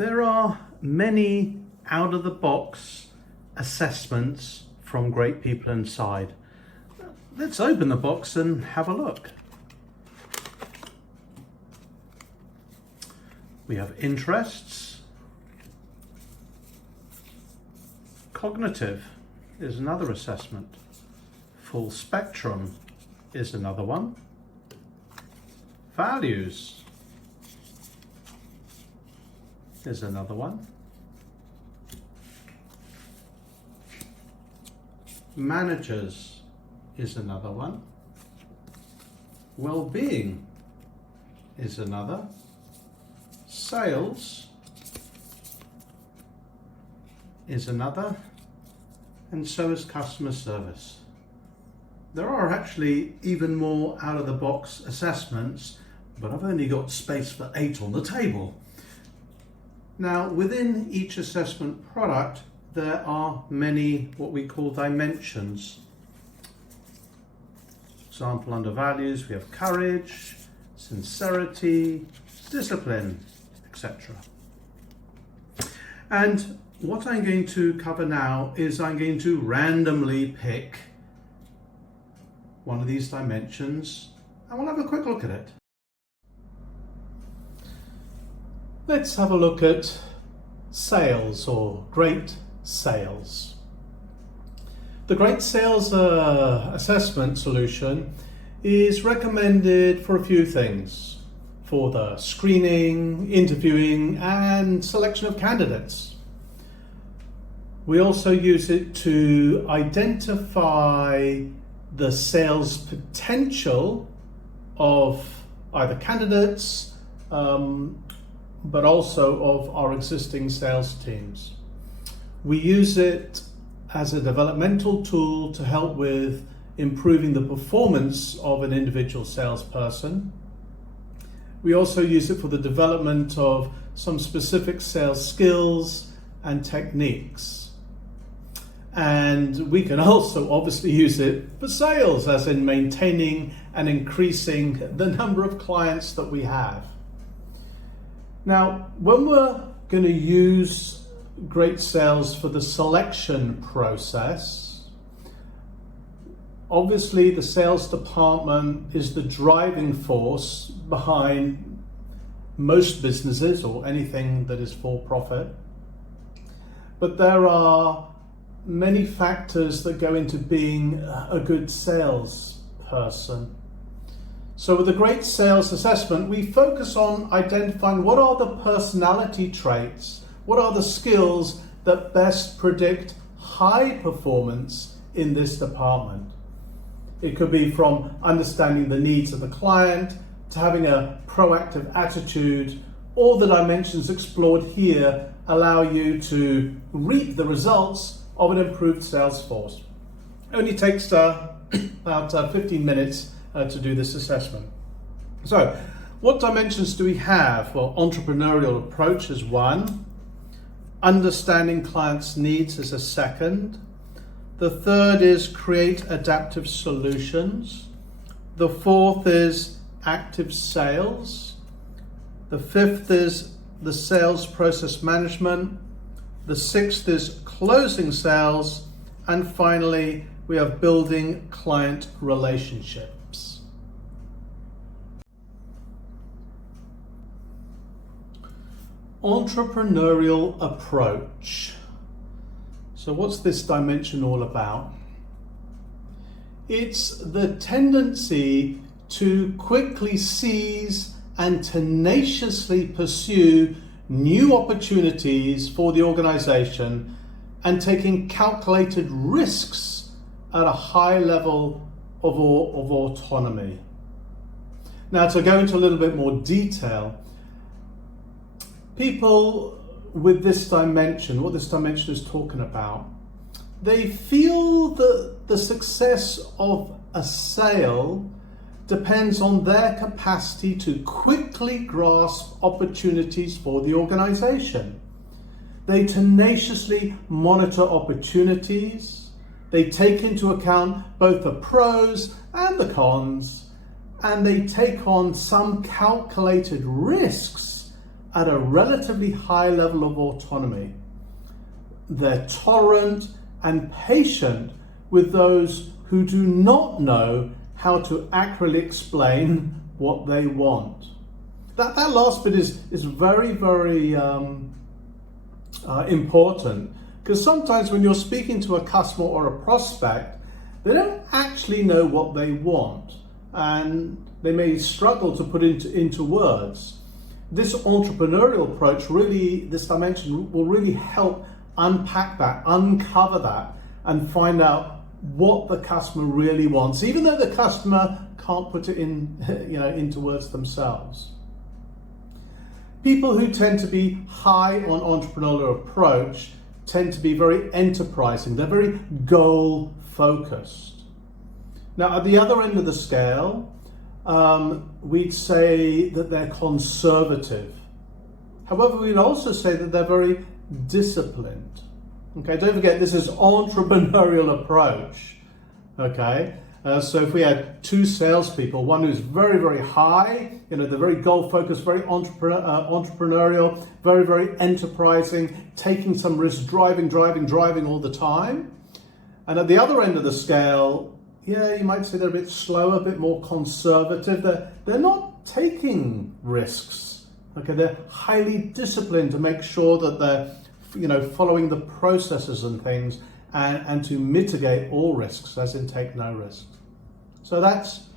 There are many out-of-the-box assessments from great people inside. Let's open the box and have a look. We have interests. Cognitive is another assessment. Full spectrum is another one. Values is another one. Managers is another one. Well-being is another. Sales is another, and so is customer service. There are actually even more out-of-the-box assessments, but I've only got space for 8 on the table. Now, within each assessment product, there are many what we call dimensions. Example, under values, we have courage, sincerity, discipline, etc. And what I'm going to cover now is I'm going to randomly pick one of these dimensions and we'll have a quick look at it. Let's have a look at sales or great sales. The great sales assessment solution is recommended for a few things: for the screening, interviewing, and selection of candidates. We also use it to identify the sales potential of either candidates, but also of our existing sales teams. We use it as a developmental tool to help with improving the performance of an individual salesperson. We also use it for the development of some specific sales skills and techniques. And we can also obviously use it for sales, as in maintaining and increasing the number of clients that we have. Now, when we're going to use great sales for the selection process, obviously the sales department is the driving force behind most businesses or anything that is for profit. But there are many factors that go into being a good salesperson. So with the great sales assessment, we focus on identifying what are the personality traits, what are the skills that best predict high performance in this department. It could be from understanding the needs of the client to having a proactive attitude. All the dimensions explored here allow you to reap the results of an improved sales force. It only takes about 15 minutes to do this assessment. So, what dimensions do we have? Well, entrepreneurial approach is one. Understanding clients' needs is a second. The third is create adaptive solutions. The fourth is active sales. The fifth is the sales process management. The sixth is closing sales. And finally, we have building client relationships. Entrepreneurial approach. So what's this dimension all about? It's the tendency to quickly seize and tenaciously pursue new opportunities for the organization and taking calculated risks at a high level of autonomy. Now, to go into a little bit more detail, people with this dimension, what this dimension is talking about, they feel that the success of a sale depends on their capacity to quickly grasp opportunities for the organization. They tenaciously monitor opportunities. They take into account both the pros and the cons, and they take on some calculated risks at a relatively high level of autonomy. They're tolerant and patient with those who do not know how to accurately explain what they want. That last bit is very, very important, because sometimes when you're speaking to a customer or a prospect, they don't actually know what they want, and they may struggle to put into words. This entrepreneurial approach this dimension will really help unpack that, uncover that, and find out what the customer really wants, even though the customer can't put it into words themselves. People who tend to be high on entrepreneurial approach tend to be very enterprising. They're very goal focused. Now, at the other end of the scale, we'd say that they're conservative. However, we'd also say that they're very disciplined. Okay, don't forget, this is entrepreneurial approach. Okay, so if we had two salespeople, one who's very, very high, they're very goal focused, very entrepreneurial, very, very enterprising, taking some risks, driving all the time. And at the other end of the scale, you might say they're a bit slower, a bit more conservative. They're not taking risks. Okay, they're highly disciplined to make sure that they're following the processes and things, and to mitigate all risks, as in take no risk. So that's